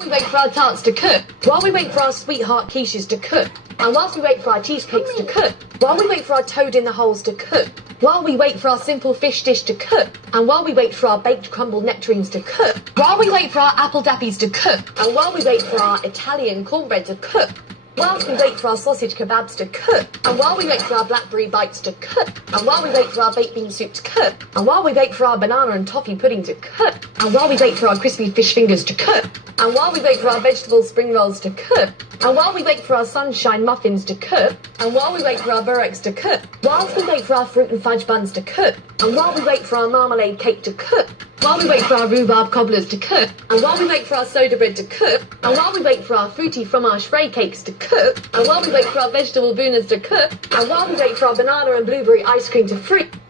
We wait for our tarts to cook, while we wait for our sweetheart quiches to cook, and whilst we wait for our cheesecakes to cook, while we wait for our toad in the holes to cook, while we wait for our simple fish dish to cook, and while we wait for our baked crumbled nectarines to cook, while we wait for our apple dappies to cook, and while we wait for our Italian cornbread to cook, whilst we wait for our sausage kebabs to cook, and while we wait for our blackberry bites to cook, and while we wait for our baked bean soup to cook, and while we wait for our banana and toffee pudding to cook, and while we wait for our crispy fish fingers to cook, and while we wait for our vegetable spring rolls to cook, and while we wait for our sunshine muffins to cook, and while we wait for our bureks to cook, whilst we wait for our fruit and fudge buns to cook, and while we wait for our marmalade cake to cook, while we wait for our rhubarb cobblers to cook, and while we wait for our soda bread to cook, and while we wait for our fruity fromage frais cakes to cook, and while we wait for our vegetable boonas to cook, and while we wait for our banana and blueberry ice cream to freeze.